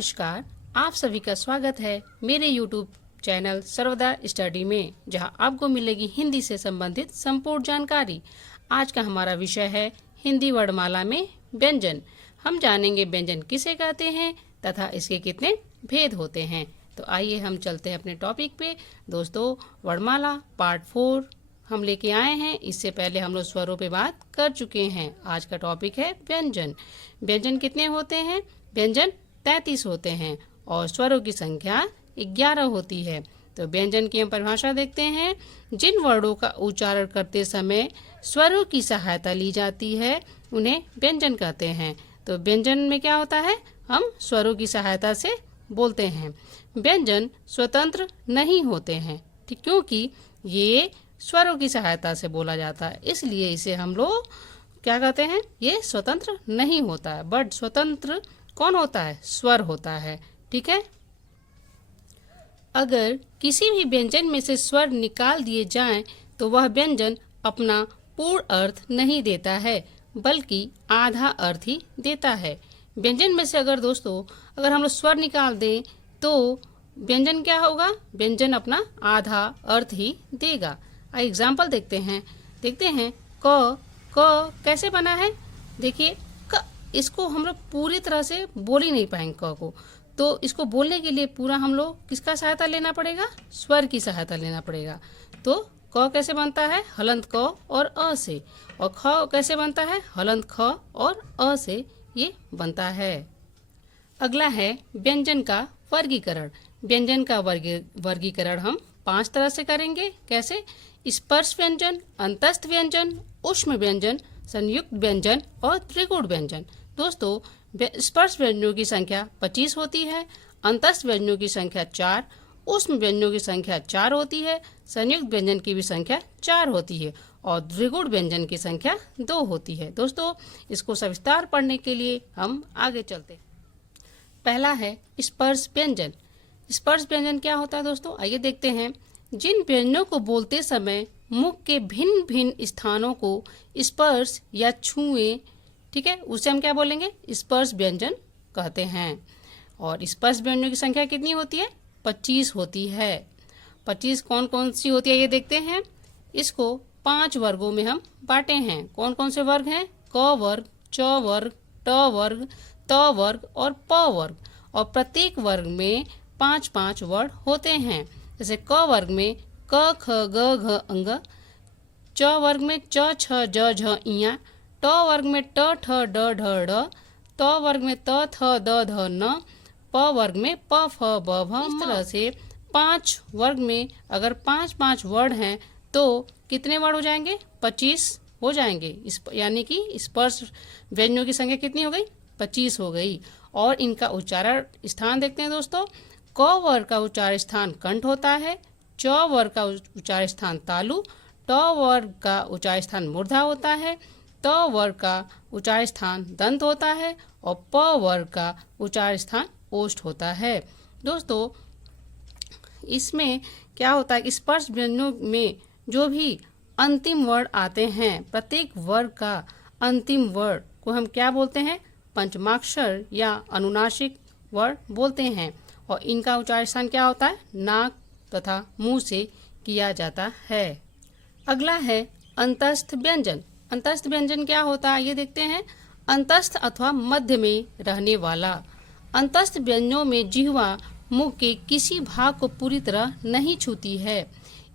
नमस्कार, आप सभी का स्वागत है मेरे YouTube चैनल सर्वदा स्टडी में, जहां आपको मिलेगी हिंदी से संबंधित संपूर्ण जानकारी। आज का हमारा विषय है हिंदी वर्णमाला में व्यंजन। हम जानेंगे व्यंजन किसे कहते हैं तथा इसके कितने भेद होते हैं। तो आइए हम चलते हैं अपने टॉपिक पे। दोस्तों, वर्णमाला पार्ट 4 हम लेके आए हैं। इससे पहले हम लोग स्वरों पे बात कर चुके हैं। आज का टॉपिक है व्यंजन। व्यंजन कितने होते हैं? व्यंजन 33 होते हैं और स्वरों की संख्या 11 होती है। तो व्यंजन की हम परिभाषा देखते हैं। जिन वर्णों का उच्चारण करते समय स्वरों की सहायता ली जाती है उन्हें व्यंजन कहते हैं। तो व्यंजन में क्या होता है? हम स्वरों की सहायता से बोलते हैं। व्यंजन स्वतंत्र नहीं होते हैं, ठीक, क्योंकि ये स्वरों की सहायता से बोला जाता है, इसलिए इसे हम लोग क्या कहते हैं? ये स्वतंत्र नहीं होता है। बट स्वतंत्र कौन होता है? स्वर होता है, ठीक है। अगर किसी भी व्यंजन में से स्वर निकाल दिए जाएं तो वह व्यंजन अपना पूर्ण अर्थ नहीं देता है, बल्कि आधा अर्थ ही देता है। व्यंजन में से अगर हम लोग स्वर निकाल दें तो व्यंजन क्या होगा? व्यंजन अपना आधा अर्थ ही देगा। एग्जाम्पल देखते हैं। क कैसे बना है? देखिए, क इसको हम लोग पूरी तरह से बोल ही नहीं पाएंगे क को। तो इसको बोलने के लिए पूरा हम लोग किसका सहायता लेना पड़ेगा? स्वर की सहायता लेना पड़ेगा। तो क कैसे बनता है? हलंत क और अ से। और ख कैसे बनता है? हलंत ख और अ से ये बनता है। अगला है व्यंजन का वर्गीकरण। व्यंजन का वर्गीकरण हम 5 तरह से करेंगे। कैसे? स्पर्श व्यंजन, अंतस्थ व्यंजन, ऊष्म व्यंजन, संयुक्त व्यंजन और त्रिगुण व्यंजन। दोस्तों, स्पर्श व्यंजनों की संख्या 25 होती है, अंतस्थ व्यंजनों की संख्या 4, ऊष्म व्यंजनों की संख्या 4 होती है, संयुक्त व्यंजन की भी संख्या 4 होती है और द्विगुण व्यंजन की संख्या 2 होती है। दोस्तों, इसको सविस्तार पढ़ने के लिए हम आगे चलते हैं। पहला है स्पर्श व्यंजन। स्पर्श व्यंजन क्या होता है दोस्तों? आइए देखते हैं। जिन व्यंजनों को बोलते समय मुख के भिन्न भिन्न स्थानों को स्पर्श या छुएं, ठीक है, उसे हम क्या बोलेंगे? स्पर्श व्यंजन कहते हैं। और स्पर्श व्यंजनों की संख्या कितनी होती है? 25 होती है। 25 कौन कौन सी होती है ये देखते हैं। इसको 5 वर्गों में हम बांटे हैं। कौन कौन से वर्ग हैं? क वर्ग, च वर्ग, ट वर्ग, त वर्ग और प वर्ग। और प्रत्येक वर्ग में 5-5 वर्ण होते हैं। जैसे क वर्ग में क ख ग घ अंग, च वर्ग में च छ ज झ इया, ट वर्ग में ट ठ ड ढ ढ, त वर्ग में त थ द ध न, प वर्ग में प फ ब भ म। इस तरह से 5 वर्ग में अगर 5-5 वर्ण हैं तो कितने वर्ण हो जाएंगे? 25 हो जाएंगे। यानी कि स्पर्श व्यंजनों की संख्या कितनी हो गई? 25 हो गई। और इनका उच्चारण स्थान देखते हैं दोस्तों। क वर्ग का उच्चारण स्थान कंठ होता है, च वर्ग का उच्चारण स्थान तालु, ट वर्ग का उच्चारण स्थान मूर्धा होता है, त वर्ग का उच्चारण स्थान दंत होता है और प वर्ग का उच्चारण स्थान ओष्ठ होता है। दोस्तों, इसमें क्या होता है? स्पर्श व्यंजनों में जो भी अंतिम वर्ण आते हैं, प्रत्येक वर्ग का अंतिम वर्ण को हम क्या बोलते हैं? पंचमाक्षर या अनुनासिक वर्ण बोलते हैं। और इनका उच्चारण स्थान क्या होता है? नाक तथा मुंह से किया जाता है। अगला है अंतस्थ व्यंजन। अंतस्थ व्यंजन क्या होता है ये देखते हैं। अंतस्थ अथवा मध्य में रहने वाला। अंतस्थ व्यंजनों में जिह्वा मुख के किसी भाग को पूरी तरह नहीं छूती है।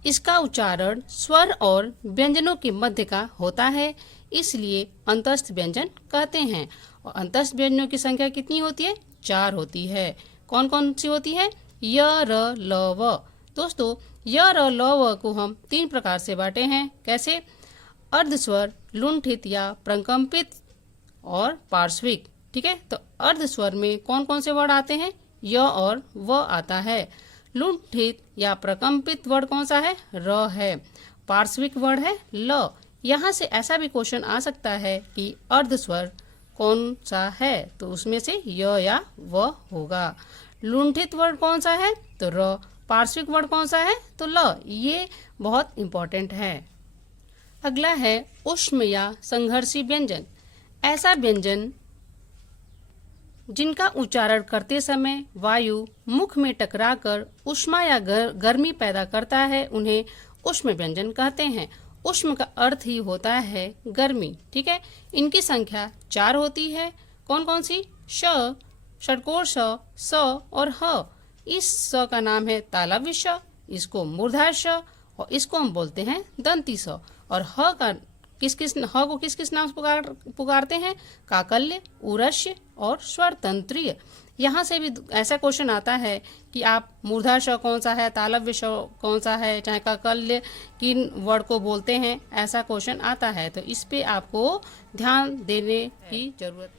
इसका उच्चारण स्वर और व्यंजनों के मध्य का होता है, इसलिए अंतस्थ व्यंजन कहते हैं। और अंतस्थ व्यंजनों की संख्या कितनी होती है? 4 होती है। कौन कौन सी होती है? य, र, ल, व। दोस्तों, य, र, ल, व को हम 3 प्रकार से बांटे हैं। कैसे? अर्धस्वर, लुंठित या प्रकंपित और पार्श्विक, ठीक है। तो अर्धस्वर में कौन कौन से वर्ण आते हैं? य और व आता है। लुंठित या प्रकंपित वर्ण कौन सा है? र है। पार्श्विक वर्ण है ल। यहाँ से ऐसा भी क्वेश्चन आ सकता है कि अर्धस्वर कौन सा है, तो उसमें से य या व होगा। लुंठित वर्ण कौन सा है? तो र। पार्श्विक वर्ण कौन सा है? तो ल। ये बहुत इंपॉर्टेंट है। अगला है ऊष्म या संघर्षी व्यंजन। ऐसा व्यंजन जिनका उच्चारण करते समय वायु मुख में टकराकर ऊष्मा या गर्मी पैदा करता है उन्हें ऊष्म व्यंजन कहते हैं। ऊष्म का अर्थ ही होता है गर्मी। ठीक है, इनकी संख्या 4 होती है। कौन कौन सी? श, षटकोर स, स और ह। इस स का नाम है तालव्य श, इसको मूर्धार श और इसको हम बोलते हैं दंती स। और ह का ह को किस किस नाम से पुकारते हैं? काकल्य, उरस्य और स्वर तंत्रीय। यहाँ से भी ऐसा क्वेश्चन आता है कि आप मूर्धार श कौन सा है, तालव्य श कौन सा है, चाहे काकल्य किन वर्ड को बोलते हैं, ऐसा क्वेश्चन आता है। तो इस पे आपको ध्यान देने की जरूरत।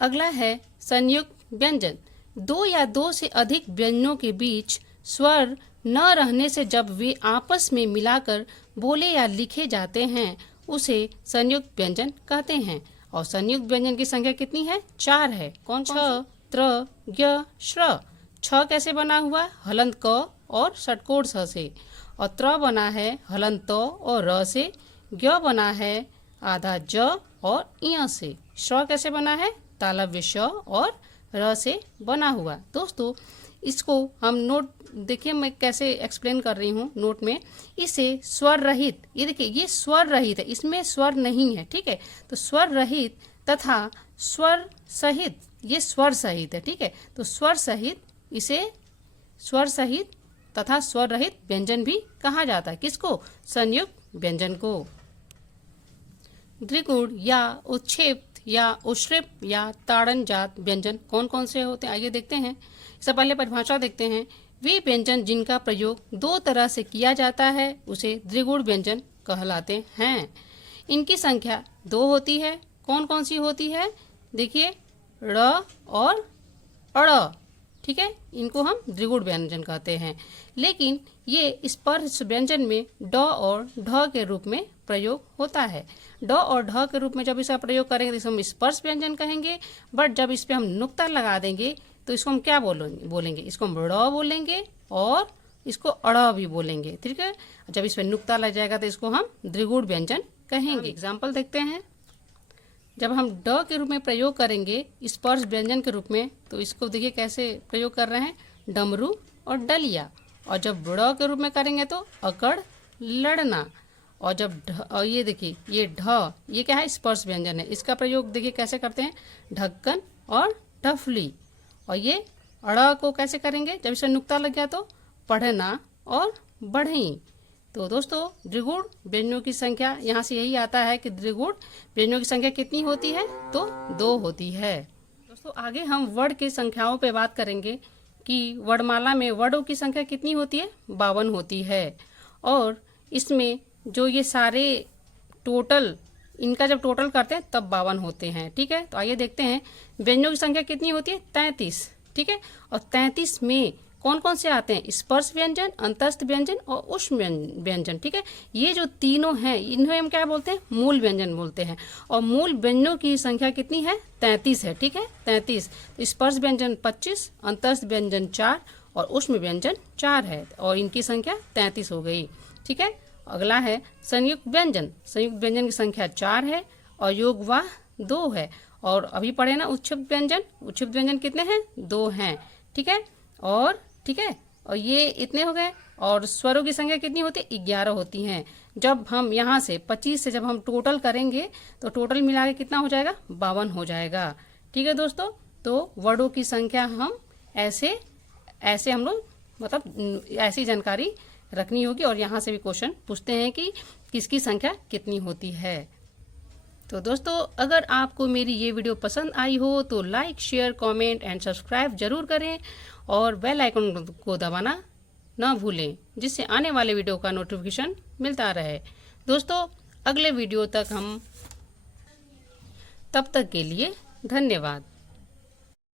अगला है संयुक्त व्यंजन। 2 या 2 से अधिक व्यंजनों के बीच स्वर न रहने से जब वे आपस में मिलाकर बोले या लिखे जाते हैं उसे संयुक्त व्यंजन कहते हैं। और संयुक्त व्यंजन की संख्या कितनी है? 4 है। कौन? छ, त्र, ज्ञ, श्र। छ कैसे बना हुआ? हलंत क और षटकोर स से। और त्र बना है हलंत त और र से। ज्ञ बना है आधा ज और इय से। श्र कैसे बना है? तालव्य श और र से बना हुआ। दोस्तों इसको हम नोट देखिए, मैं कैसे एक्सप्लेन कर रही हूँ नोट में। इसे स्वर रहित, ये देखिए ये स्वर रहित है, इसमें स्वर नहीं है। ठीक है, तो स्वर रहित तथा स्वर सहित, ये स्वर सहित है। ठीक है, तो स्वर सहित, इसे स्वर सहित तथा स्वर रहित व्यंजन भी कहा जाता है। किसको? संयुक्त व्यंजन को। द्विगुण या उत्क्षेप या उश्रिप या ताड़न जात व्यंजन कौन कौन से होते हैं? आइए देखते हैं। इससे पहले परिभाषा देखते हैं। वे व्यंजन जिनका प्रयोग 2 तरह से किया जाता है उसे द्विगुण व्यंजन कहलाते हैं। इनकी संख्या 2 होती है। कौन कौन सी होती है? देखिए, ड़ और अड़। ठीक है, इनको हम द्विगुण व्यंजन कहते हैं। लेकिन ये स्पर्श व्यंजन में ड और ढ के रूप में प्रयोग होता है। ड और ढ के रूप में जब इसका प्रयोग करेंगे तो इसे हम स्पर्श व्यंजन कहेंगे। बट जब इस पे हम नुक्ता लगा देंगे तो इसको हम क्या बोलेंगे? इसको हम ड़ बोलेंगे और इसको अड़ भी बोलेंगे। ठीक है, जब इस पे नुक्ता लग जाएगा तो इसको हम द्विगुण व्यंजन कहेंगे। एग्जाम्पल देखते हैं। जब हम ड के रूप में प्रयोग करेंगे स्पर्श व्यंजन के रूप में, तो इसको देखिए कैसे प्रयोग कर रहे हैं, डमरू और डलिया। और जब ड़ के रूप में करेंगे तो अकड़, लड़ना। और जब और ये देखिए ये ढ, ये क्या है? स्पर्श व्यंजन है। इसका प्रयोग देखिए कैसे करते हैं, ढक्कन और टफली। और ये अड़ को कैसे करेंगे? जब इसे नुक्ता लग गया तो पढ़ना और बढ़ई। तो दोस्तों द्विगुण व्यंजनों की संख्या यहाँ से यही आता है कि द्विगुण व्यंजनों की संख्या कितनी होती है? तो 2 होती है। दोस्तों आगे हम वर्ण की संख्याओं पे बात करेंगे कि वर्णमाला में वर्णों की संख्या कितनी होती है? 52 होती है। और इसमें जो ये सारे टोटल, इनका जब टोटल करते हैं तब 52 होते हैं। ठीक है, तो आइए देखते हैं व्यंजनों की संख्या कितनी होती है? 33। ठीक है, और 33 में कौन कौन से आते हैं? स्पर्श व्यंजन, अंतस्थ व्यंजन और उष्म व्यंजन। ठीक है, ये जो तीनों हैं इन्हें हम क्या बोलते हैं? मूल व्यंजन बोलते हैं। और मूल व्यंजनों की संख्या कितनी है? 33 है। ठीक है, 33। स्पर्श व्यंजन 25, अंतस्थ व्यंजन 4 और उष्म व्यंजन 4 है। और इनकी संख्या 33 हो गई। ठीक है, अगला है संयुक्त व्यंजन। संयुक्त व्यंजन की संख्या 4 है और योगवाह 2 है। और अभी पढ़े ना उत्क्षिप्त व्यंजन, उत्क्षिप्त व्यंजन कितने हैं? 2 हैं। ठीक है, और ठीक है, और ये इतने हो गए। और स्वरों की संख्या कितनी होती है? 11 होती हैं। जब हम यहाँ से 25 से जब हम टोटल करेंगे तो टोटल मिला के कितना हो जाएगा? 52 हो जाएगा। ठीक है दोस्तों, तो वर्णों की संख्या हम ऐसे हम लोग मतलब ऐसी जानकारी रखनी होगी। और यहाँ से भी क्वेश्चन पूछते हैं कि किसकी संख्या कितनी होती है। तो दोस्तों अगर आपको मेरी ये वीडियो पसंद आई हो तो like, share, comment and subscribe जरूर करें और बेल आइकन को दबाना ना भूलें, जिससे आने वाले वीडियो का नोटिफिकेशन मिलता रहे। दोस्तों अगले वीडियो तक तब तक के लिए धन्यवाद।